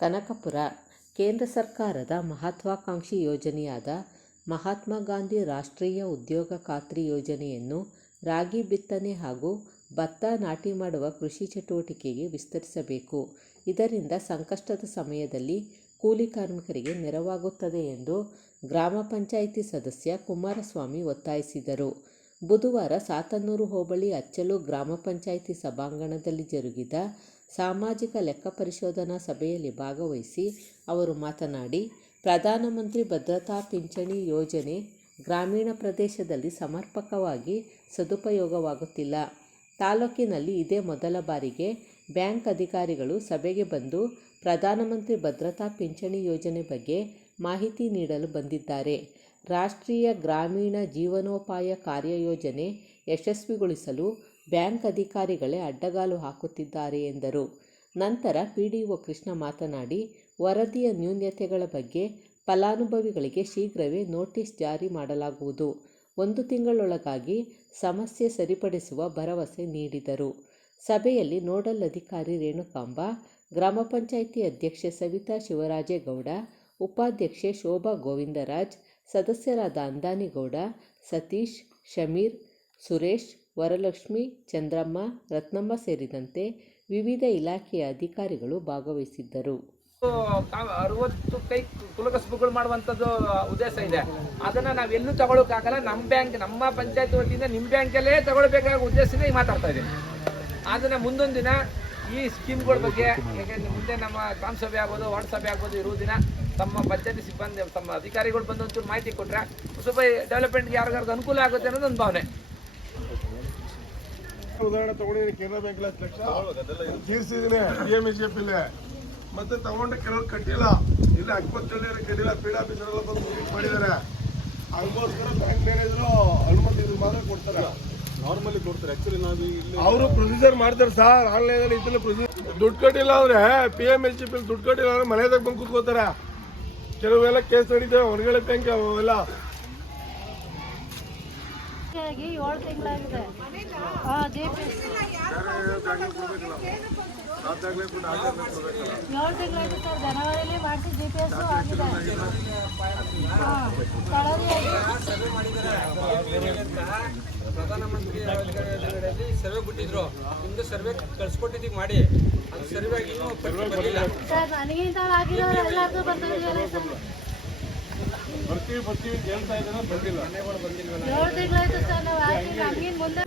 ಕನಕಪುರ, ಕೇಂದ್ರ ಸರ್ಕಾರದ ಮಹತ್ವಾಕಾಂಕ್ಷಿ ಯೋಜನೆಯಾದ ಮಹಾತ್ಮ ಗಾಂಧಿ ರಾಷ್ಟ್ರೀಯ ಉದ್ಯೋಗ ಖಾತ್ರಿ ಯೋಜನೆಯನ್ನು ರಾಗಿ ಬಿತ್ತನೆ ಹಾಗೂ ಭತ್ತ ನಾಟಿ ಮಾಡುವ ಕೃಷಿ ಚಟುವಟಿಕೆಗೆ ವಿಸ್ತರಿಸಬೇಕು. ಇದರಿಂದ ಸಂಕಷ್ಟದ ಸಮಯದಲ್ಲಿ ಕೂಲಿ ಕಾರ್ಮಿಕರಿಗೆ ನೆರವಾಗುತ್ತದೆ ಎಂದು ಗ್ರಾಮ ಪಂಚಾಯಿತಿ ಸದಸ್ಯ ಕುಮಾರಸ್ವಾಮಿ ಒತ್ತಾಯಿಸಿದರು. ಬುಧವಾರ ಸಾತನೂರು ಹೋಬಳಿ ಅಚ್ಚಲು ಗ್ರಾಮ ಪಂಚಾಯಿತಿ ಸಭಾಂಗಣದಲ್ಲಿ ಜರುಗಿದ ಸಾಮಾಜಿಕ ಲೆಕ್ಕ ಪರಿಶೋಧನಾ ಸಭೆಯಲ್ಲಿ ಭಾಗವಹಿಸಿ ಅವರು ಮಾತನಾಡಿ, ಪ್ರಧಾನಮಂತ್ರಿ ಭದ್ರತಾ ಪಿಂಚಣಿ ಯೋಜನೆ ಗ್ರಾಮೀಣ ಪ್ರದೇಶದಲ್ಲಿ ಸಮರ್ಪಕವಾಗಿ ಸದುಪಯೋಗವಾಗುತ್ತಿಲ್ಲ. ತಾಲೂಕಿನಲ್ಲಿ ಇದೇ ಮೊದಲ ಬಾರಿಗೆ ಬ್ಯಾಂಕ್ ಅಧಿಕಾರಿಗಳು ಸಭೆಗೆ ಬಂದು ಪ್ರಧಾನಮಂತ್ರಿ ಭದ್ರತಾ ಪಿಂಚಣಿ ಯೋಜನೆ ಬಗ್ಗೆ ಮಾಹಿತಿ ನೀಡಲು ಬಂದಿದ್ದಾರೆ. ರಾಷ್ಟ್ರೀಯ ಗ್ರಾಮೀಣ ಜೀವನೋಪಾಯ ಕಾರ್ಯಯೋಜನೆ ಯಶಸ್ವಿಗೊಳಿಸಲು ಬ್ಯಾಂಕ್ ಅಧಿಕಾರಿಗಳೇ ಅಡ್ಡಗಾಲು ಹಾಕುತ್ತಿದ್ದಾರೆ ಎಂದರು. ನಂತರ ಪಿಡಿಒ ಕೃಷ್ಣ ಮಾತನಾಡಿ, ವರದಿಯ ನ್ಯೂನತೆಗಳ ಬಗ್ಗೆ ಫಲಾನುಭವಿಗಳಿಗೆ ಶೀಘ್ರವೇ ನೋಟಿಸ್ ಜಾರಿ ಮಾಡಲಾಗುವುದು. ಒಂದು ತಿಂಗಳೊಳಗಾಗಿ ಸಮಸ್ಯೆ ಸರಿಪಡಿಸುವ ಭರವಸೆ ನೀಡಿದರು. ಸಭೆಯಲ್ಲಿ ನೋಡಲ್ ಅಧಿಕಾರಿ ರೇಣುಕಾಂಬ, ಗ್ರಾಮ ಪಂಚಾಯಿತಿ ಅಧ್ಯಕ್ಷೆ ಸವಿತಾ ಶಿವರಾಜೇಗೌಡ, ಉಪಾಧ್ಯಕ್ಷೆ ಶೋಭಾ ಗೋವಿಂದರಾಜ್, ಸದಸ್ಯರಾದ ಅಂದಾನಿಗೌಡ, ಸತೀಶ್, ಶಮೀರ್, ಸುರೇಶ್ ವರಲಕ್ಷ್ಮಿ, ಚಂದ್ರಮ್ಮ, ರತ್ನಮ್ಮ ಸೇರಿದಂತೆ ವಿವಿಧ ಇಲಾಖೆಯ ಅಧಿಕಾರಿಗಳು ಭಾಗವಹಿಸಿದ್ದರು. ಅರವತ್ತು ಕೈ ಕುಲಕಸಬುಗಳು ಮಾಡುವಂತದ್ದು ಉದ್ದೇಶ ಇದೆ. ಅದನ್ನ ನಾವ್ ಎಲ್ಲೂ ತಗೊಳಕ್ಕಾಗಲ್ಲ ನಮ್ಮ ಬ್ಯಾಂಕ್, ನಮ್ಮ ಪಂಚಾಯತ್ ವತಿಯಿಂದ ನಿಮ್ ಬ್ಯಾಂಕಲ್ಲೇ ತಗೊಳ್ಬೇಕಾದ ಉದ್ದೇಶದಿಂದ ಈಗ ಮಾತಾಡ್ತಾ ಇದ್ದೀನಿ. ಅದನ್ನ ಮುಂದೊಂದು ದಿನ ಈ ಸ್ಕೀಮ್ಗಳ ಬಗ್ಗೆ ಮುಂದೆ ನಮ್ಮ ಗ್ರಾಮ ಸಭೆ ಆಗ್ಬೋದು ವಾರ್ಡ್ ಸಭೆ ಆಗ್ಬೋದು ಇರುವ ದಿನ ತಮ್ಮ ಪಂಚಾಯತಿ ಸಿಬ್ಬಂದಿ, ತಮ್ಮ ಅಧಿಕಾರಿಗಳು ಬಂದು ಮಾಹಿತಿ ಕೊಟ್ರೆ ಸ್ವಲ್ಪ ಡೆವಲಪ್ಮೆಂಟ್ಗೆ ಯಾರಿಗಾರ್ದು ಅನುಕೂಲ ಆಗುತ್ತೆ ಅನ್ನೋದು ಒಂದು ಭಾವನೆ. ಉದಾಹರಣೆ ತಗೊಂಡಿದ್ದೀನಿ ಕೇಂದ್ರ ಬ್ಯಾಂಕ್ ಲಕ್ಷ ತೀರ್ಸಿದ್ದೀನಿ ಪಿ ಎಂ ಎಚ್ ಎಫ್ ಇಲ್ಲೇ. ಮತ್ತೆ ತಗೊಂಡ್ರೆ ಕೆಲವ್ರು ಕಟ್ಟಿಲ್ಲ. ಇಲ್ಲ ಅಕ್ಪತ್ತಲ್ಲಿ ಕಟ್ಟಿಲ್ಲ ಪೀಡ್ ಆಫೀಸರ್ ಎಲ್ಲ ಬಂದು ಮೀಟ್ ಮಾಡಿದ್ದಾರೆ. ಅದಕ್ಕೋಸ್ಕರ ಬ್ಯಾಂಕ್ ಮ್ಯಾನೇಜರು ಅನುಮತಿ ಮಾತ್ರ ಕೊಡ್ತಾರೆ. ನಾರ್ಮಲಿ ಕೊಡ್ತಾರೆ. ಆಕ್ಚುಲಿ ನಾವು ಇಲ್ಲಿ ಅವರು ಪ್ರೊಸೀಜರ್ ಮಾಡ್ತಾರೆ ಸರ್. ಆನ್ಲೈನ್ ಅಲ್ಲಿ ಇದ್ದಲ್ಲಿ ಪ್ರೊಸೀಜರ್ ದುಡ್ಡು ಕಟ್ಟಿಲ್ಲ ಅಂದ್ರೆ ಪಿ ಎಂ ಎಚ್ ಎಫ್ ದುಡ್ಡು ಕಟ್ಟಿಲ್ಲ ಅಂದ್ರೆ ಮನೆದಾಗ ಬಂದು ಕೂತ್ಕೋತಾರೆ. ಕೆಲವೆಲ್ಲ ಕೇಸ್ ನಡೀತೇವೆ ಹೊರಗಡೆ ಬ್ಯಾಂಕ್ ಅವೆಲ್ಲ ಆಗಿ ಏಳು ತಿಂಗಳಾಗಿದೆ. ಹಾಂ ಜೆ ಪಿ ಏಳು ತಿಂಗಳಾಗಿದೆ ಸರ್. ಜನವರಿಲಿ ಮಾಡಿಸಿ ಜಿ ಪಿ ಎಸ್ ಆಗಿದೆ. ಪ್ರಧಾನಮಂತ್ರಿ ಸರ್ವೆ ಬಿಟ್ಟಿದ್ರು ನಿಮ್ದು ಸರ್ವೆ ಕಳ್ಸಿಕೊಟ್ಟಿದ್ದೀವಿ ಮಾಡಿ ಅದು ಸರ್ವೆ ಆಗಿ ಸರ್ ನನಗಿಂತ ಆಗಿರೋ ಎಲ್ಲರಿಗೂ ಬಂದಿದ್ದಾರೆ ಸರ್. ಬರ್ತೀವಿ ಬರ್ತೀವಿ ಅಂತ ಹೇಳ್ತಾ ಇದ್ದಾರೆ ಬಂದಿಲ್ಲ ಏಳು ತಿಂಗಳಾಯ್ತು ಸರ್ ನಾವು ಮುಂದೆ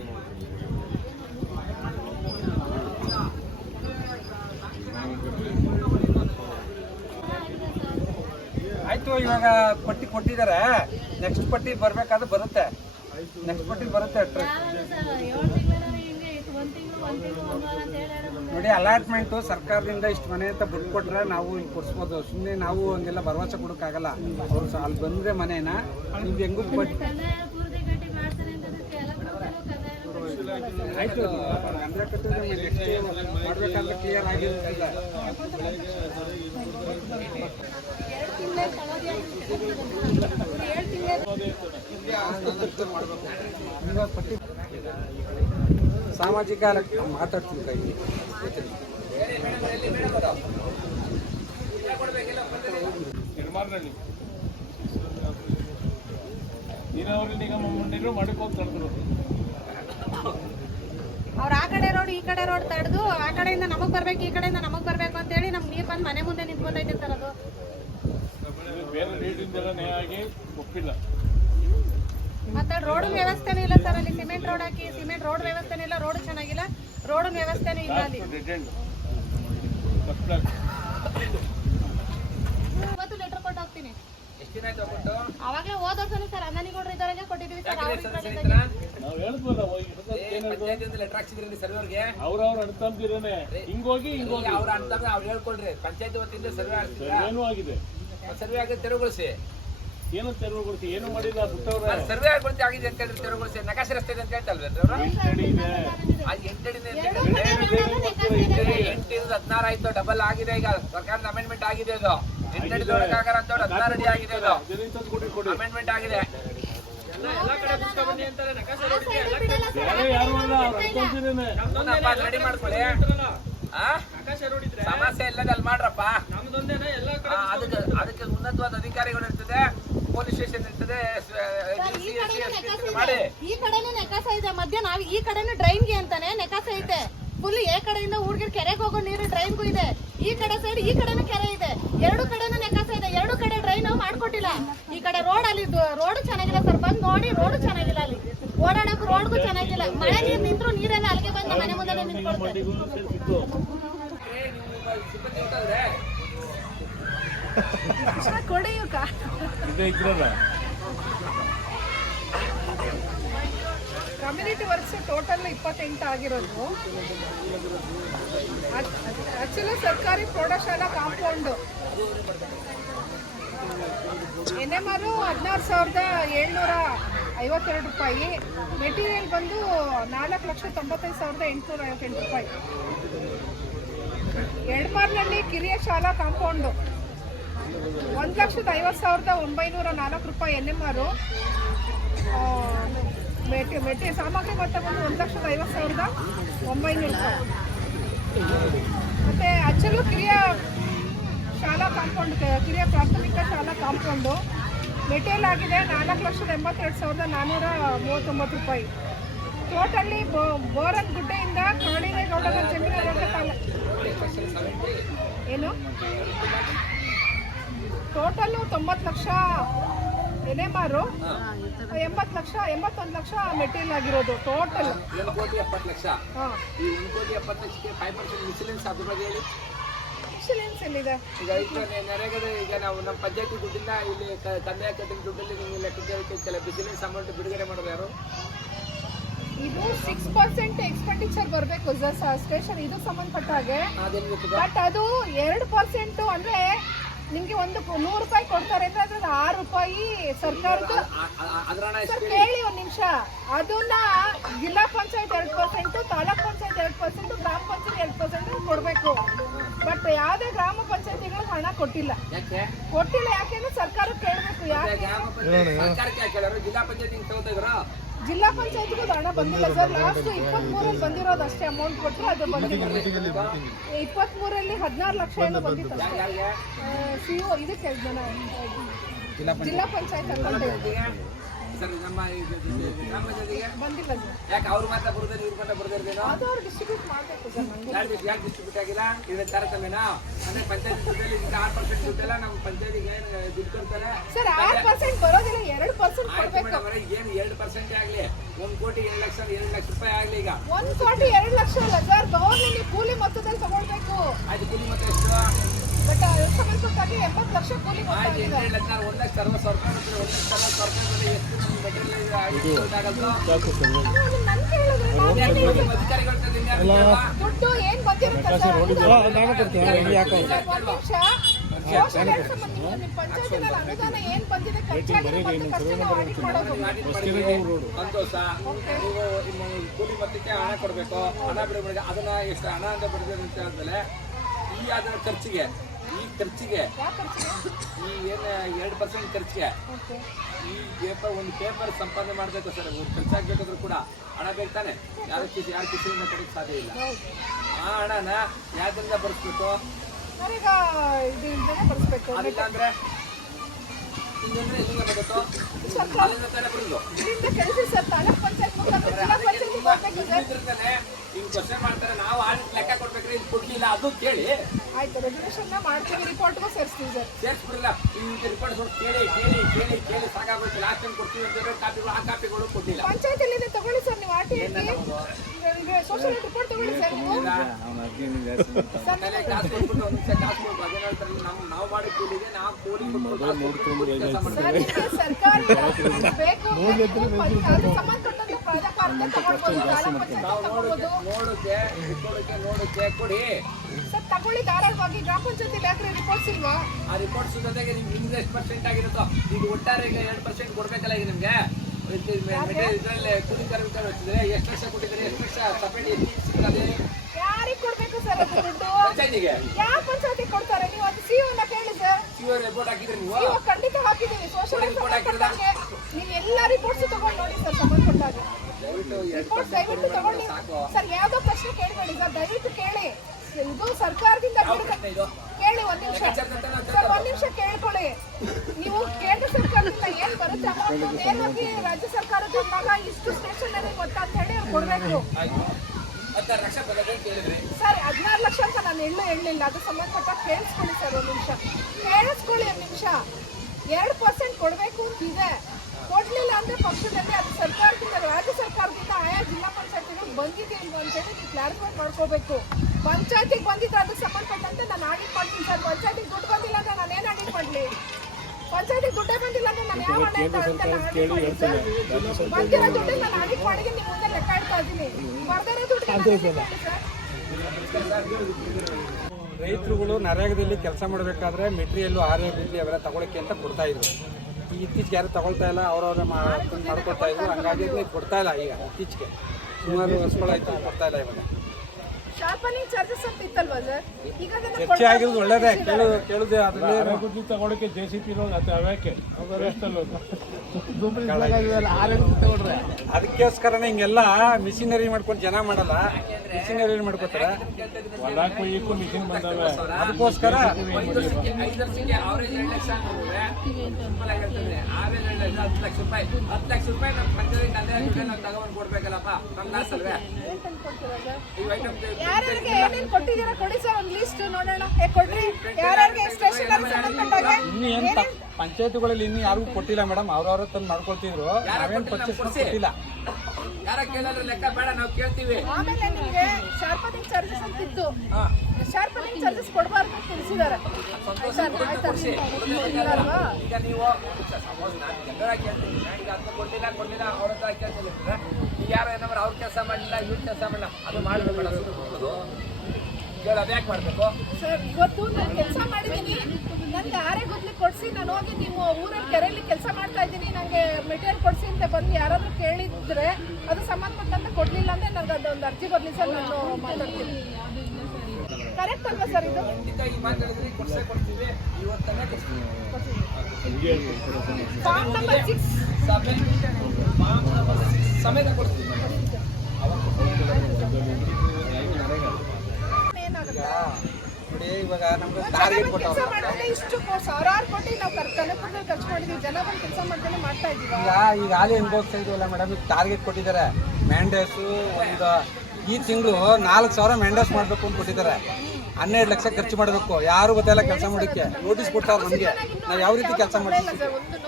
ಆಯ್ತು ಇವಾಗ ಪಟ್ಟಿ ಕೊಟ್ಟಿದ್ದಾರೆ. ನೆಕ್ಸ್ಟ್ ಪಟ್ಟಿ ಬರ್ಬೇಕಾದ್ರೆ ಬರುತ್ತೆ. ನೆಕ್ಸ್ಟ್ ಪಟ್ಟಿ ಬರುತ್ತೆ ನೋಡಿ ಅಲಾಟ್ಮೆಂಟು ಸರ್ಕಾರದಿಂದ ಇಷ್ಟು ಮನೆ ಅಂತ ಬಿಟ್ಟು ಕೊಟ್ರೆ ನಾವು ಇಲ್ಲಿ ಕೊಡ್ಸ್ಬೋದು. ಸುಮ್ಮನೆ ನಾವು ಹಂಗೆಲ್ಲ ಭರವಸೆ ಕೊಡೋಕ್ಕಾಗಲ್ಲ. ಅವ್ರು ಅಲ್ಲಿ ಬಂದ್ರೆ ಮನೇನ ನೀವು ಹೆಂಗೂ ಬಟ್ ಆಯ್ತು ಮಾಡ್ಬೇಕಾದ್ರೆ ಕ್ಲಿಯರ್ ಆಗಿರುತ್ತಲ್ಲ. ಇವಾಗ ಪಟ್ಟಿ ಸಾಮಾಜಿಕ ಮಾತಾಡ್ತೀನಿ ಕೈ. ನೀರಾವರಿ ನಿಗಮ ಹೋಗಿ ತಡೆದ್ರು ಅವ್ರು ಆ ಕಡೆ ರೋಡ್ ಈ ಕಡೆ ರೋಡ್ ತಡೆದು ಆ ಕಡೆಯಿಂದ ನಮಗ್ ಬರ್ಬೇಕು ಈ ಕಡೆಯಿಂದ ನಮಗ್ ಬರ್ಬೇಕು ಅಂತ ಹೇಳಿ ನಮ್ಗೆ ನೀರ್ ಬಂದು ಮನೆ ಮುಂದೆ ನಿಂತ್ಕೊಂಡೈತೆ ಸರ್ ಅದು. ಬೇರೆ ಆಗಿ ಒಪ್ಪಿಲ್ಲ. ಮತ್ತೆ ರೋಡ್ ವ್ಯವಸ್ಥೆನೂ ಇಲ್ಲ ಸರ್ ಅಲ್ಲಿ. ಸಿಮೆಂಟ್ ರೋಡ್ ಹಾಕಿ ಸಿಮೆಂಟ್ ರೋಡ್ ವ್ಯವಸ್ಥೆನೂ ಇಲ್ಲ ರೋಡ್ ಚೆನ್ನಾಗಿಲ್ಲ. ರೋಡ್ ವ್ಯವಸ್ಥೆನೂ ಇಲ್ಲ ಅಲ್ಲಿ. ಇವತ್ತು ಲೆಟರ್ ಕೊಟ್ಟು ಹೋಗ್ತೀನಿ ಎಷ್ಟು ದಿನ ಆಯ್ತು ಕೊಟ್ಟು ಅವಾಗಲೇ ಹೋದ ವರ್ಷನೂ ಸರ್ ಅಂದನಿಗೌಡ್ರು ಇದ್ದವರೆಗೆ ಕೊಟ್ಟಿದ್ದೀವಿ ಸರ್ ಅವ್ರವ್ರ ಅಣ್ತಂದಿರೇನೆ ಹಿಂಗೋಗಿ ಹಿಂಗೋಗಿ. ಅವ್ರ ಅಂತ ಅವ್ರು ಹೇಳ್ಕೊಳ್ರಿ. ಪಂಚಾಯತಿ ವತಿಯಿಂದ ಸರ್ವೆ ಆಗಿದೆ. ಸರ್ವೆ ಆಗಿ ತೆರವುಗೊಳಿಸಿ. ಏನು ತೆರವುಗೊಳಿಸಿ ಏನು ಮಾಡಿಲ್ಲ ಬಿಟ್ಟವ್ರೆ ಸರ್ವೆ ಆಗ್ಬಿಡ್ತಿ ಆಗಿದೆ ಅಂತ ಹೇಳಿದ್ರೆ ತೆರವುಗೊಳಿಸಿ ನಕಾಶೆ ರಸ್ತೆ ಇದೆ ಅಂತ ಹೇಳ್ತಲ್ವೇ ಎಂಟಿಂದ ಹದಿನಾರು ಆಯ್ತು ಡಬಲ್ ಆಗಿದೆ ಈಗ. ಸರ್ಕಾರದ ಅಮೆಂಡ್ಮೆಂಟ್ ಆಗಿದೆ ಅದು ಎಂಟಡಿ ದೊಡ್ಡಕ್ಕಾಗಲ್ಲ ಅಂತ ಹದಿನಾರು ಅಡಿ ಆಗಿದೆ ಅದು ಅಮೆಂಡ್ಮೆಂಟ್ ಆಗಿದೆ. ಎಲ್ಲ ಕಡೆ ಪುಸ್ತಕ ಬನ್ನಿ ಅಂತಾರೆ ನಕಾಶೆ ರೋಡ್ ಇದೆ, ಎಲ್ಲ ಯಾರು ಅಲ್ಲ ಅವ್ರ ರೆಡಿ ಮಾಡ್ಕೊಳ್ಳಿ. ಆ? ಸಮಸ್ಯೆ ಇಲ್ಲದ ಅಲ್ಲಿ ಮಾಡ್ರಪ್ಪ ಉನ್ನತವಾದ ಅಧಿಕಾರಿಗಳು ಇರ್ತದೆ. ಪೊಲೀಸ್ ಸ್ಟೇಷನ್ ಇರ್ತದೆ ಸರ್, ಈ ಕಡೆನೂ ನೆಕಾಸ ಇದೆ. ಮಾಡಿ. ಈ ಕಡೆನೂ ನೆಕಾಸ ಇದೆ ಮಧ್ಯ ನಾವು ಈ ಕಡೆನೂ ಡ್ರೈನ್ಗೆ ಅಂತಾನೆ ನೆಕಾಸ ಐತೆ ಫುಲ್ ಏ ಕಡೆಯಿಂದ ಹುಡುಗಿರ್ ಕೆರೆಗೆ ಹೋಗೋ ನೀರು ಡ್ರೈನ್ಗೂ ಇದೆ. ಈ ಕಡೆ ಸೈಡ್ ಈ ಕಡೆನೂ ಕೆರೆ ಇದೆ. ಎರಡು ಕಡೆನೂ ನೆಕಾಸ ಇದೆ ಎರಡು ಕಡೆ ಡ್ರೈನ್ ಮಾಡ್ಕೊಟ್ಟಿಲ್ಲ. ಈ ಕಡೆ ರೋಡ್ ಅಲ್ಲಿ ರೋಡ್ ಚೆನ್ನಾಗಿಲ್ಲ ಸರ್. ಬಂದ್ ನೋಡಿ ರೋಡ್ ಚೆನ್ನಾಗಿಲ್ಲ ಅಲ್ಲಿ. ಓಡಾಡಕ್ ರೋಡ್ಗೂ ಚೆನ್ನಾಗಿಲ್ಲ. ಮಳೆ ನೀರು ನಿಂತ್ರು ನೀರೆಲ್ಲ ಅಲ್ಲಿಗೆ ಬಂದು ಮನೆ ಮುಂದೆ ನಿಂತ್ಕೊಳ್ತದೆ ಸಿಬ್ಬಂದಿ ಹೊರ್ಟೋದ್ರೆ ಕೊಡಿಯುಕ ಇದೇ ಇದ್ರಲ್ಲ. ಕಮ್ಯುನಿಟಿ ವರ್ಕ್ಸ್ ಟೋಟಲ್ ಇಪ್ಪತ್ತೆಂಟು ಆಗಿರೋದು. ಆಕ್ಚುಲಿ ಸರ್ಕಾರಿ ಪ್ರೌಢಶಾಲಾ ಕಾಂಪೌಂಡು. ಎನ್ ಎಂ ಆರು ಹದಿನಾರು ಸಾವಿರದ ಏಳ್ನೂರ ಐವತ್ತೆರಡು ರೂಪಾಯಿ. ಮೆಟೀರಿಯಲ್ ಬಂದು ನಾಲ್ಕು ಲಕ್ಷ ತೊಂಬತ್ತೈದು ಸಾವಿರದ ಎಂಟುನೂರ ಐವತ್ತೆಂಟು ರೂಪಾಯಿ. ಎಡ್ಮಾರ್ನಲ್ಲಿ ಕಿರಿಯ ಶಾಲಾ ಕಾಂಪೌಂಡು. ಒಂದು ಲಕ್ಷದ ಐವತ್ತು ಸಾವಿರದ ಒಂಬೈನೂರ ನಾಲ್ಕು ರೂಪಾಯಿ ಎನ್ ಎಂ ಆರು ಮೆಟಿ ಮೆಟಿ ಸಾಮಗ್ರಿ ಮೊತ್ತ ಬಂದು ಒಂದು ಲಕ್ಷದ ಐವತ್ತು ಸಾವಿರದ ಒಂಬೈನೂರು ರೂಪಾಯಿ. ಮತ್ತು ಅಚ್ಚಲು ಕಿರಿಯ ಶಾಲಾ ಕಾಂಪೌಂಡ್, ಕಿರಿಯ ಪ್ರಾಥಮಿಕ ಶಾಲಾ ಕಾಂಪೌಂಡು. ಮೆಟೀರಿಯಲ್ ಆಗಿದೆ, ನಾಲ್ಕು ಲಕ್ಷದ ಎಂಬತ್ತೆರಡು ಸಾವಿರದ ನಾನ್ನೂರ ಮೂವತ್ತೊಂಬತ್ತು ರೂಪಾಯಿ. ಟೋಟಲ್ಲಿ ಬೋರನ್ ಗುಡ್ಡೆಯಿಂದ ಕಾಣಿನೇಗೌಡರ ಜಮೀನು ಏನು? ಟೋಟಲ್ಲು ತೊಂಬತ್ತು ಲಕ್ಷ ಎನೆ ಮಾರು ಎಂಬತ್ತು ಲಕ್ಷ ಎಂಬತ್ತೊಂದು ಲಕ್ಷ ಮೆಟೀರಿಯಲ್ ಆಗಿರೋದು ಟೋಟಲ್. ಕೋಟಿ ಎಪ್ಪತ್ತು ಲಕ್ಷ? ಈ ಒಂದು ಕೋಟಿ ಎಪ್ಪತ್ತು ಲಕ್ಷಕ್ಕೆ ಫೈವ್ ಪರ್ಸೆಂಟ್ ಮಿಸಿಲೆನ್ಸ್ ಅದ್ರ ಬಗ್ಗೆ ಹೇಳಿ. ಇನ್ಶೂರೆನ್ಸ್ ಎಲ್ಲಿದೆ? ಈಗ ಈಗ ನರೇಗದ ಈಗ ನಾವು ನಮ್ಮ ಪಂಚಾಯತಿ ದುಡ್ಡಿಂದ ಇಲ್ಲಿ ಕಮ್ಮಿ ಕಂದಾಯ ಕಟ್ಟಿನ ದುಡ್ಡಲ್ಲಿ ನಿಮಗೆ ಕೆಲ ಬಿಸಿನೆಸ್ ಅಮೌಂಟ್ ಬಿಡುಗಡೆ ಮಾಡೋದು ಯಾರು? ಇದು ಸಿಕ್ಸ್ ಪರ್ಸೆಂಟ್ ಎಕ್ಸ್ಪೆಂಡಿಚರ್ ಬರಬೇಕು ಸ್ಟೇಷನ್ ಇದು ಸಂಬಂಧಪಟ್ಟ ಹಾಗೆ. ಬಟ್ ಅದು ಎರಡು ಪರ್ಸೆಂಟ್ ಅಂದ್ರೆ ನಿಮ್ಗೆ ಒಂದು ನೂರು ರೂಪಾಯಿ ಕೊಡ್ತಾರೆ ಅಂದ್ರೆ ಅದ್ರಲ್ಲಿ ಆರು ರೂಪಾಯಿ ಸರ್ಕಾರದ ಅದ್ರ ಸರ್ ಕೇಳಿ ಒಂದ್ ನಿಮಿಷ. ಅದನ್ನ ಜಿಲ್ಲಾ ಪಂಚಾಯತ್ ಎರಡು ಪರ್ಸೆಂಟ್ ತಾಲೂಕ್ ಪಂಚಾಯತ್ ಎರಡು ಪರ್ಸೆಂಟ್ ಗ್ರಾಮ ಪಂಚಾಯತ್ ಎರಡು ಪರ್ಸೆಂಟ್ ಕೊಡ್ಬೇಕು. ಬಟ್ ಯಾವ್ದೇ ಗ್ರಾಮ ಪಂಚಾಯತಿಗಳು ಹಣ ಕೊಟ್ಟಿಲ್ಲ. ಯಾಕೆ? ಕೊಟ್ಟಿಲ್ಲ ಯಾಕೆಂದ್ರೆ ಸರ್ಕಾರ ಕೇಳ್ಬೇಕು ಯಾಕೆ? ಜಿಲ್ಲಾ ಪಂಚಾಯತ್ ಜಿಲ್ಲಾ ಪಂಚಾಯತ್ಗೂ ಹಣ ಬಂದಿಲ್ಲ ಸರ್. ಲಾಸ್ಟ್ ಇಪ್ಪತ್ತ್ ಮೂರಲ್ಲಿ ಬಂದಿರೋದು ಅಷ್ಟೇ ಅಮೌಂಟ್ ಕೊಟ್ಟರೆ ಅದು ಬಂದಿಲ್ಲ ಇಪ್ಪತ್ತ್ ಮೂರಲ್ಲಿ ಹದಿನಾರು ಲಕ್ಷ ಏನೋ ಬಂದಿತ್ತು ಸಿ ಒ ಇದಕ್ಕೆ ಜನ ಜಿಲ್ಲಾ ಪಂಚಾಯತ್ ಅಕೌಂಟ್. ಸರ್ ನಮ್ಮ ಬಂದಿಲ್ಲ ಸರ್ ಯಾಕೆ ಅವ್ರು ಮಾತ್ರ ಬರ್ತಾರೆ ಇವ್ರು ಮಾತ್ರ ಬರ್ದಿರ್ದೇನೋ ಅದು ಅವ್ರು ಡಿಸ್ಟ್ರಿಬ್ಯೂಟ್ ಮಾಡಬೇಕು ಸರ್ ನನಗೆ ಯಾಕೆ ಯಾಕೆ ಡಿಸ್ಟ್ರಿಬ್ಯೂಟ್ ಆಗಿಲ್ಲ? ಇದ್ರ ತಾರತಮ್ಯನಾ ಅಂದ್ರೆ ಪಂಚಾಯತ್ ದುಡ್ಡಲ್ಲಿ ಈಗ ಆರು ಪರ್ಸೆಂಟ್ ದುಡ್ಡೆಲ್ಲ ನಮ್ಮ ಪಂಚಾಯತಿಗೆ ಏನು ದುಡ್ಡು ಕೊಡ್ತಾರೆ? ಸರ್ ಆರು ಪರ್ಸೆಂಟ್ ಬರೋದಿಲ್ಲ ಎರಡು ಪರ್ಸೆಂಟ್ ಏನು ಎರಡು ಪರ್ಸೆಂಟ್ ಆಗಲಿ? ಒಂದು ಕೋಟಿ ಎರಡು ಲಕ್ಷ ಎರಡು ಲಕ್ಷ ರೂಪಾಯಿ ಆಗಲಿ ಈಗ. ಒಂದ್ ಕೋಟಿ ಎರಡು ಲಕ್ಷ ಅಲ್ಲ ಸರ್. ಗೌರ್ಮೆಂಟ್ ಕೂಲಿ ಮೊತ್ತದಲ್ಲಿ ತಗೊಳ್ಬೇಕು. ಅದು ಕೂಲಿ ಮತ್ತೆ ಎಷ್ಟು ಬಟ್ ಸಂಬಂಧಪಟ್ಟಾಗಿ ಎಂಬತ್ತು ಲಕ್ಷ ಕೂಲಿ ಮೊತ್ತ ಆಯ್ತು ಲಕ್ಷ ಒಂದು ಲಕ್ಷ ಅರವತ್ತು ಸಾವಿರ ರೂಪಾಯಿ ಒಂದು ಲಕ್ಷ ಅರವತ್ತು ಸಾವಿರ ರೂಪಾಯಿ ಬಂದ್ರೆ ಎಷ್ಟು ನಮ್ಗೆ ಮೆಟೀರಿಯಲ್ ಆಗಲ್ದು ಅದು ನನ್ ಕೇಳಿದ್ರೆ ನಾನ್ ಏನ್ ಹೇಳ್ಬೇಕು? ಅಧಿಕಾರಿಗಳ ಹತ್ರ ಇನ್ಯಾರು ಕೇಳುವ? ದುಡ್ಡು ಏನ್ ಬಂದಿರುತ್ತೆ ಸರ್? ಒಂದ್ ನಿಮಿಷ. ಸೋಷಿಯಲ್ ಹೆಲ್ತ್ ಸಂಬಂಧ ನಿಮ್ಮ ಪಂಚಾಯತಿನಲ್ಲಿ ಅನುದಾನ ಏನ್ ಬಂದಿದೆ? ಖರ್ಚಾಗಿದೆ ಮೊತ್ತಕ್ಕಷ್ಟೇ ನಾವು ಆಡಿಟ್ ಮಾಡೋದು ಆಡಿಟ್ ಮಾಡಿದ್ವಿ. ಸಂತೋಷ. ಕೂಲಿ ಮೊತ್ತಕ್ಕೆ ಹಣ ಕೊಡಬೇಕು ಹಣ ಬಿಡಬೇಡಿ ಅದನ್ನ ಎಷ್ಟು ಹಣ ಅಂತ ಬಿಡಬೇಕು ಅಂತ ಈ ಅದರ ಖರ್ಚಿಗೆ ಈ ಖರ್ಚಿಗೆ ಈ ಏನು ಎರಡು ಪರ್ಸೆಂಟ್ ಖರ್ಚಿಗೆ ಈ ಪೇಪರ್ ಒಂದು ಪೇಪರ್ ಸಂಪಾದನೆ ಮಾಡಬೇಕು ಸರ್ ಒಂದು ಖರ್ಚಾಗಬೇಕಾದ್ರೂ ಕೂಡ ಹಣ ಬೇಕು ತಾನೆ. ಯಾರ ಕಿಸಿ ಯಾರ ಕಿಸಿಯಿಂದ ಕೊಡೋಕ್ಕೆ ಸಾಧ್ಯ ಇಲ್ಲ. ಆ ಹಣನ ಯಾವ್ದ್ರಿಂದ ಬರ್ಸ್ಬೇಕು. ಅದಿಲ್ಲ ಅಂದ್ರೆ? ಕ್ವಶನ್ ಮಾಡ್ತಾರೆ ನಾವು ಆಡಿಟ್ ಲೆಕ್ಕ ಕೊಡ್ಬೇಕ್ರಿ ಇದು ಕೊಡ್ಲಿಲ್ಲ ಅದು ಕೇಳಿ ಆಯ್ತು ರೆಗ್ಯುಲೇಷನ್ ಮಾಡ್ತೀವಿ ರಿಪೋರ್ಟ್ಗೂ ಸೇರಿಸ್ತೀವಿ ಸರ್ ಸೇರ್ಸ್ಬಿಡಲ್ಲ ಈಗ ರಿಪೋರ್ಟ್ ಸ್ವಲ್ಪ ಕೇಳಿ ಕೇಳಿ ಕೇಳಿ ಕೇಳಿ ಸಾಕಾಗೋಯ್ತು ಲಾಸ್ಟ್ ಕೊಡ್ತೀವಿ ಕಾಪಿಗಳು ಆ ಕಾಪಿಗಳು ಕೊಟ್ಟಿಲ್ಲ ಪಂಚಾಯತ್ ಇದೆ ತಗೊಳ್ಳಿ ಸರ್ ನೀವು ಆರ್ ಟಿ ಸೋಷಿಯಲ್ ರಿಪೋರ್ಟ್ ತಗೊಳ್ಳಿ ಸರ್ ನೀವು ಸರ್ ಕಾಸು ಕೊಟ್ಬಿಟ್ಟು ಒಂದು ಕಾಸು ಕೊಡ್ಬೇಕು ತಗೊಳ್ಳಿ ಧಾರಾಳವಾಗಿ ಗ್ರಾಮ ಪಂಚಾಯತ್ ಯಾಕ್ರೆ ರಿಪೋರ್ಟ್ಸ್ ಇಲ್ವಾ ಆ ರಿಪೋರ್ಟ್ಸ್ ಜೊತೆಗೆ ನಿಮ್ಗೆ ನಿಮ್ಗೆ ಎಷ್ಟು ಪರ್ಸೆಂಟ್ ಆಗಿರುತ್ತೋ ಈಗ ಒಟ್ಟಾರೆ ಈಗ ಎರಡು ಪರ್ಸೆಂಟ್ ಕೊಡ್ಬೇಕಲ್ಲ ಈಗ ನಿಮ್ಗೆ ಇದರಲ್ಲಿ ಕೂಲಿ ಕಾರ್ಮಿಕರು ಎಷ್ಟು ಲಕ್ಷ ಕೊಟ್ಟಿದ್ದಾರೆ ಎಷ್ಟು ವರ್ಷ ಸಪರೇಟ್ ಎಷ್ಟು ಸಿಗ್ತದೆ ಯಾರಿಗೆ ಕೊಡ್ಬೇಕು ಸರ್ ಅದು ದುಡ್ಡು ಪಂಚಾಯತಿಗೆ ಯಾವ ಪಂಚಾಯತಿ ಕೊಡ್ತಾರೆ? ನೀವು ಅದು ಸಿ ನ ಕೇಳಿ ಸರ್ ಸಿಒ ರಿಪೋರ್ಟ್ ಹಾಕಿದ್ರೆ ನೀವು? ನೀವು ಖಂಡಿತ ಹಾಕಿದ್ದೀವಿ. ಸೋಷಿಯಲ್ ರಿಪೋರ್ಟ್ ಹಾಕಿದ್ರೆ? ನೀವು ಎಲ್ಲ ರಿಪೋರ್ಟ್ಸ್ ತಗೊಂಡು ನೋಡಿ ಸರ್ ಸಂಬಂಧಪಟ್ಟಾಗ. ದಯವಿಟ್ಟು ರಿಪೋರ್ಟ್ ದಯವಿಟ್ಟು ತಗೊಳ್ಳಿ ಸರ್ ಯಾವ್ದೋ ಪ್ರಶ್ನೆ ಕೇಳಬೇಡಿ ಸರ್ ದಯವಿಟ್ಟು ಕೇಳಿ. ಇದು ಸರ್ಕಾರದಿಂದ ಕೇಳಿ ಒಂದ್ ನಿಮಿಷ. ಸರ್ ಒಂದ್ ನಿಮಿಷ ಕೇಳ್ಕೊಳ್ಳಿ. ಕೇಳಿ ನೀವು ಕೇಂದ್ರ ಸರ್ಕಾರದಿಂದ ಏನ್ ಬರುತ್ತೆ ಅಮೌಂಟ್ ನೇರವಾಗಿ ರಾಜ್ಯ ಸರ್ಕಾರದ ಮಗ ಇಷ್ಟು ಸ್ಟೇಷನ್ ಗೊತ್ತಾ ಅಂತ ಹೇಳಿ ಅವ್ರು ಕೊಡ್ಬೇಕು. ಸರ್, ಹದಿನಾರು ಲಕ್ಷ ಅಂತ ನಾನು ಎಳ್ಳು ಹೇಳಲಿಲ್ಲ. ಅದು ಸಂಬಂಧಪಟ್ಟ ಕೇಳಿಸ್ಕೊಳ್ಳಿ ಸರ್ ಒಂದು ನಿಮಿಷ. ಕೇಳಿಸ್ಕೊಳ್ಳಿ ಒಂದು ನಿಮಿಷ. ಎರಡು ಪರ್ಸೆಂಟ್ ಕೊಡಬೇಕು ಅಂತ ಇದೆ. ಕೊಡಲಿಲ್ಲ ಅಂದರೆ ಪಕ್ಷದಲ್ಲಿ ಅದು ಸರ್ಕಾರದಿಂದ, ರಾಜ್ಯ ಸರ್ಕಾರದಿಂದ ಆಯಾ ಜಿಲ್ಲಾ ಪಂಚಾಯತಿಗೆ ಬಂದಿದೆ ಅಂತ ಅಂತೇಳಿ ನೀವು ಕ್ಲಾರಿಫೈ ಮಾಡ್ಕೋಬೇಕು. ಪಂಚಾಯತಿಗೆ ಬಂದಿದ್ದು ಅದಕ್ಕೆ ಸಂಬಂಧಪಟ್ಟಂತೆ ನಾನು ಆಡಿಟ್ ಮಾಡ್ತೀನಿ ಸರ್. ಪಂಚಾಯತಿಗೆ ದುಡ್ಡು ಬಂದಿಲ್ಲ ಅಂದರೆ ನಾನು ಏನು ಆಡಿಟ್ ಮಾಡಲಿ? ಪಂಚಾಯತಿಗೆ ದುಡ್ಡೇ ಬಂದಿಲ್ಲ ಅಂದ್ರೆ ನಾನು ಯಾವ ಹಣ ಅಂತ ಮಾಡ್ಲಿ ಬಂದಿರೋ ದುಡ್ಡಿಗೆ ನಾನು ಆಡಿಟ್ ಮಾಡಿ ನಿಮ್ಮ ಮುಂದೆ ಲೆಕ್ಕ ಇಡ್ತಾ ಇದ್ದೀನಿ. ಬರ್ದಿರೋ ಸರ್? ರೈತರುಗಳು ನರೇಗಾದಲ್ಲಿ ಕೆಲಸ ಮಾಡಬೇಕಾದ್ರೆ ಮೆಟೀರಿಯಲ್ಲು ಆರು ಬಿದ್ರಿ ಅವೆಲ್ಲ ತಗೊಳಕ್ಕೆ ಅಂತ ಕೊಡ್ತಾ ಇದ್ರು. ಈ ಇತ್ತೀಚೆಗೆ ಯಾರು ತಗೊಳ್ತಾ ಇಲ್ಲ ಅವ್ರವ್ರ ಮಾಡ್ಕೊಳ್ತಾ ಇದ್ರು. ಹಂಗಾಗಿ ಕೊಡ್ತಾ ಇಲ್ಲ ಈಗ ಇತ್ತೀಚೆಗೆ. ಸುಮಾರು ವರ್ಷಗಳಾಯ್ತು ಕೊಡ್ತಾ ಇಲ್ಲ ಇವಾಗ. ಶಾರ್ಪನಿಂಗ್ ಚಾರ್ಜಸ್ ಅಂತ ಇತ್ತಲ್ವಾ ಸರ್? ಈಗ ಅದನ್ನ ಹೆಚ್ಚೆ ಆಗಿರೋದು ಒಳ್ಳೇದೇ? ಕೇಳು ಕೇಳುದೇ ಅದರಲ್ಲಿ ಆರೋಗ್ಯ ತಗೊಳಕ್ಕೆ ಜೆ ಸಿ ಪಿ ಅದು? ಅದಕ್ಕೋಸ್ಕರನೇ ಹಿಂಗೆಲ್ಲ ಮಿಷಿನರಿ ಮಾಡ್ಕೊಂಡು ಜನ ಮಾಡಲ್ಲ. ಮಿಷಿನರಿ ಮಾಡ್ಕೋತಾರೆ. ಹೊಲ ಕೊಯ್ಯಕ್ಕೂ ಮಿಷಿನ್ ಬಂದವೆ. ಅದಕ್ಕೋಸ್ಕರ ಐದು ವರ್ಷಕ್ಕೆ ಐದು ವರ್ಷಕ್ಕೆ ಆವರೇಜ್ ಎರಡು ಲಕ್ಷ ಅಂದ್ರೂ ಸಿಂಪಲ್ ಆಗಿರ್ತದೆ ಆವರೇಜ್ ಎರಡು ಲಕ್ಷ ಹತ್ತು ಲಕ್ಷ ರೂಪಾಯಿ ಹತ್ತು ಲಕ್ಷ ರೂಪಾಯಿ ನಮ್ಮ ಪಂಚಾಯತ್ ನಾವು ತಗೊಂಡು ಕೊಡ್ಬೇಕಲ್ಲಪ್ಪ ನಮ್ಮ ಲಾಸ್ ಅಲ್ವೇ ಈ ಐಟಮ್ ಯಾರ್ಯಾರಿಗೆ ಏನೇನು ಕೊಟ್ಟಿದ್ದೀರಾ ಕೊಡಿ ಸರ್ ಒಂದು ಲಿಸ್ಟ್ ನೋಡೋಣ. ಏ ಕೊಡ್ರಿ. ಯಾರ್ಯಾರಿಗೆ ಸ್ಟೇಷನರಿ ಸಂಬಂಧಪಟ್ಟಾಗೆ ಇನ್ನು ಏನು ಪಂಚಾಯತಿಗಳಲ್ಲಿ ಇನ್ನು ಯಾರಿಗೂ ಕೊಟ್ಟಿಲ್ಲ ಮೇಡಮ್. ಅವ್ರವ್ರ ತಂದು ಮಾಡ್ಕೊಳ್ತಿದ್ರು. ನಾವೇನು ಪರ್ಚೇಸ್ ಕೊಟ್ಟಿಲ್ಲ. ಯಾರ ಕೇಳಿದ್ರೆ ಲೆಕ್ಕ ಬೇಡ ನಾವು ಕೇಳ್ತೀವಿ. ಆಮೇಲೆ ನಿಮ್ಗೆ ಶಾರ್ಪನಿಂಗ್ ಚಾರ್ಜಸ್ ಅಂತ ಇತ್ತು ಶಾರ್ಪನಿಂಗ್ ಚಾರ್ಜಸ್ ಕೊಡಬಾರ್ದು ಅಂತ ತಿಳಿಸಿದ್ದಾರೆ. ಅಲ್ವಾ? ಈಗ ನೀವು ಸಪೋಸ್ ನಾನು ಜನರ ಕೇಳ್ತೀನಿ. ಈಗ ಅಂತ ಕೊಟ್ಟಿಲ್ಲ ಕೊಟ್ಟಿಲ್ಲ ಅವ್ರ ಹತ್ರ ಕೇಳ್ತೀನಿ. ಅಂದ್ರೆ ಈಗ ಯಾರು ಏನಂದ್ರೆ ಅವ್ರ ಕೆಲಸ ಮಾಡಲಿಲ್ಲ ಇವ್ರ ಕೆಲಸ ಮಾಡಲ್ಲ ಅದು ಮಾಡಬೇಕು ಸುಮ್ಮನೆ ಕೇಳಿ ಅದು ಯಾಕೆ ಮಾಡಬೇಕು? ಸರ್ ಇವತ್ತು ನಾನು ಕೆಲಸ ಮಾಡಿದ್ದೀನಿ ನನಗೆ ಆರೆ ಗುದ್ಲಿ ಕೊಡಿಸಿ ನಾನು ಹೋಗಿ ನಿಮ್ಮ ಊರಲ್ಲಿ ಕೆರೆಯಲ್ಲಿ ಕೆಲಸ ಮಾಡ್ತಾ ಇದ್ದೀನಿ. ನನಗೆ ಮೆಟೀರಿಯಲ್ ಕೊಡಿಸಿ ಅಂತ ಬಂದು ಯಾರಾದರೂ ಕೇಳಿದ್ರೆ ಅದು ಸಂಬಂಧಪಟ್ಟಂತೆ ಕೊಡಲಿಲ್ಲ ಅಂದರೆ ನನಗೆ ಅದೊಂದು ಅರ್ಜಿ ಬರಲಿ ಸರ್ ನಾನು ಮಾತಾಡ್ತೀನಿ. ಕರೆಕ್ಟ್ ಅಲ್ವಾ ಸರ್ ಇದು? ಖಂಡಿತ ಈ ಮಾತಾಡಿದ್ರೆ ಕೊಡ್ಸೇ ಕೊಡ್ತೀವಿ. ಇವತ್ತನೇ ಕೊಡ್ತೀವಿ ಫಾರ್ಮ್ ನಂಬರ್ ಸಿಕ್ಸ್ ಸಮೇತ ಸಮೇತ ಕೊಡ್ತೀವಿ ಏನಾಗುತ್ತೆ ನೋಡಿ ಇವಾಗ ನಮ್ಗೆ ಟಾರ್ಗೆಟ್ ಕೊಟ್ಟವ್ರು ಮಾಡಿದ್ರೆ ಇಷ್ಟು ಸಾವಿರಾರು ಕೋಟಿ ನಾವು ಕನಕಪುರದಲ್ಲಿ ಖರ್ಚು ಮಾಡಿದ್ದೀವಿ ಜನ ಬಂದು ಕೆಲಸ ಮಾಡ್ತಾನೆ ಮಾಡ್ತಾ ಇದ್ದೀವಿ ಈಗ ಈಗ ಹಾಲಿ ಅನುಭವಿಸ್ತಾ ಇದೀವಲ್ಲ ಮೇಡಮ್ ಈಗ ಟಾರ್ಗೆಟ್ ಕೊಟ್ಟಿದ್ದಾರೆ. ಮ್ಯಾಂಡೇಸು ಒಂದು ಈ ತಿಂಗಳು ನಾಲ್ಕು ಸಾವಿರ ಮ್ಯಾಂಡೇಸ್ ಮಾಡಬೇಕು ಅಂತ ಕೊಟ್ಟಿದ್ದಾರೆ. ಹನ್ನೆರಡು ಲಕ್ಷ ಖರ್ಚು ಮಾಡಬೇಕು. ಯಾರು ಗೊತ್ತಿಲ್ಲ ಕೆಲಸ ಮಾಡೋಕ್ಕೆ ನೋಟಿಸ್ ಕೊಡ್ತಾರೆ ನಮಗೆ. ನಾವು ಯಾವ ರೀತಿ ಕೆಲಸ ಇಲ್ಲ ಮಾಡ್ತೀವಿ ಸರ್ ಒಂದು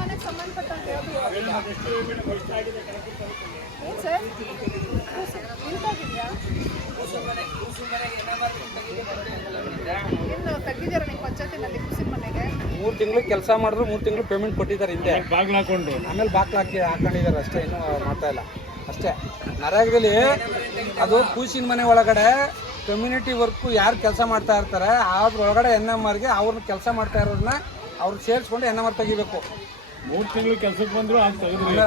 ಮನೆಗೆ ಸಂಬಂಧಪಟ್ಟಂತೆ ಯಾವುದು ಏನು ಸರ್? ನಿಂತೋಗಿದ್ಯಾ? ಏನು ತೆಗ್ದಿದ್ದೀರಾ ನಿಮ್ಮ ಪಂಚಾಯತಿನಲ್ಲಿ ಕುಸಿನ ಮನೆಗೆ? ಮೂರು ತಿಂಗಳು ಕೆಲಸ ಮಾಡಿದ್ರು ಮೂರು ತಿಂಗಳು ಪೇಮೆಂಟ್ ಕೊಟ್ಟಿದ್ದಾರೆ ಹಿಂದೆ. ಬಾಗ್ಲು ಹಾಕೊಂಡು. ಆಮೇಲೆ ಬಾಗ್ಲ ಹಾಕಿ ಹಾಕೊಂಡಿದ್ದಾರೆ ಅಷ್ಟೇ ಇನ್ನೂ ಮಾಡ್ತಾ ಇಲ್ಲ. ಅಷ್ಟೇ. ನರೇಗಾದಲ್ಲಿ ಅದು ಕೂಸಿನ ಮನೆ ಒಳಗಡೆ ಕಮ್ಯುನಿಟಿ ವರ್ಕು ಯಾರು ಕೆಲಸ ಮಾಡ್ತಾ ಇರ್ತಾರೆ ಅದ್ರೊಳಗಡೆ ಎನ್ ಎಂ ಆರ್ಗೆ ಅವ್ರನ್ನ ಕೆಲಸ ಮಾಡ್ತಾ ಇರೋರನ್ನ ಅವ್ರು ಸೇರಿಸ್ಕೊಂಡು ಎನ್ ಎಂ ಆರ್ ತೆಗಿಬೇಕು. ಮೂರು ತಿಂಗಳು ಕೆಲಸಕ್ಕೆ ಬಂದ್ರು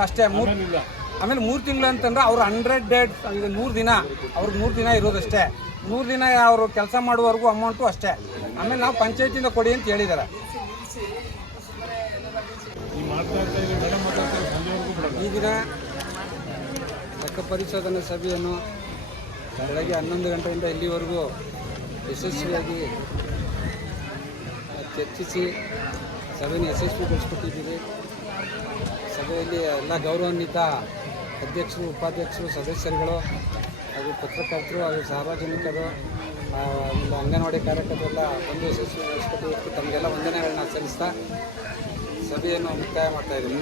ಅಷ್ಟೇ ಮೂರು ಇಲ್ಲ ಆಮೇಲೆ ಮೂರು ತಿಂಗಳು ಅಂತಂದ್ರೆ ಅವ್ರು ಹಂಡ್ರೆಡ್ ಡೇಟ್ ಈಗ ನೂರು ದಿನ ಅವ್ರಿಗೆ ಮೂರು ದಿನ ಇರೋದಷ್ಟೇ ನೂರು ದಿನ ಅವರು ಕೆಲಸ ಮಾಡುವವರೆಗೂ ಅಮೌಂಟು ಅಷ್ಟೇ. ಆಮೇಲೆ ನಾವು ಪಂಚಾಯತಿಂದ ಕೊಡಿ ಅಂತ ಹೇಳಿದ್ದಾರೆ. ಈ ಮಾಡ್ತಾ ಇರ್ತಾ ಇದ್ದೀವಿ ಮಾತಾಡ್ತಾ ಇದ್ದೀವಿ, ಸಂಜೆವರೆಗೂ ಬಿಡಲ್ಲ ಈ ದಿನ ಲೆಕ್ಕ ಪರಿಶೋಧನಾ ಸಭೆಯನ್ನು ಬೆಳಗ್ಗೆ ಹನ್ನೊಂದು ಗಂಟೆಯಿಂದ ಇಲ್ಲಿವರೆಗೂ ಯಶಸ್ವಿಯಾಗಿ ಚರ್ಚಿಸಿ ಸಭೆಯನ್ನು ಯಶಸ್ವಿಗೊಳಿಸ್ಕೊಟ್ಟಿದ್ದೀವಿ. ಸಭೆಯಲ್ಲಿ ಎಲ್ಲ ಗೌರವಾನ್ವಿತ ಅಧ್ಯಕ್ಷರು, ಉಪಾಧ್ಯಕ್ಷರು, ಸದಸ್ಯರುಗಳು ಹಾಗೂ ಪತ್ರಕರ್ತರು ಹಾಗೂ ಸಾರ್ವಜನಿಕರು ಒಂದು ಅಂಗನವಾಡಿ ಕಾರ್ಯಕರ್ತರೆಲ್ಲ ಬಂದು ಯಶಸ್ವಿಗೊಳಿಸ್ಕೊಟ್ಟಿದ್ದಕ್ಕೆ ತಮಗೆಲ್ಲ ವಂದನೆಗಳನ್ನ ಸಲ್ಲಿಸ್ತಾ ಸಭೆಯನ್ನು ಮುಕ್ತಾಯ ಮಾಡ್ತಾ ಇದ್ದೀವಿ.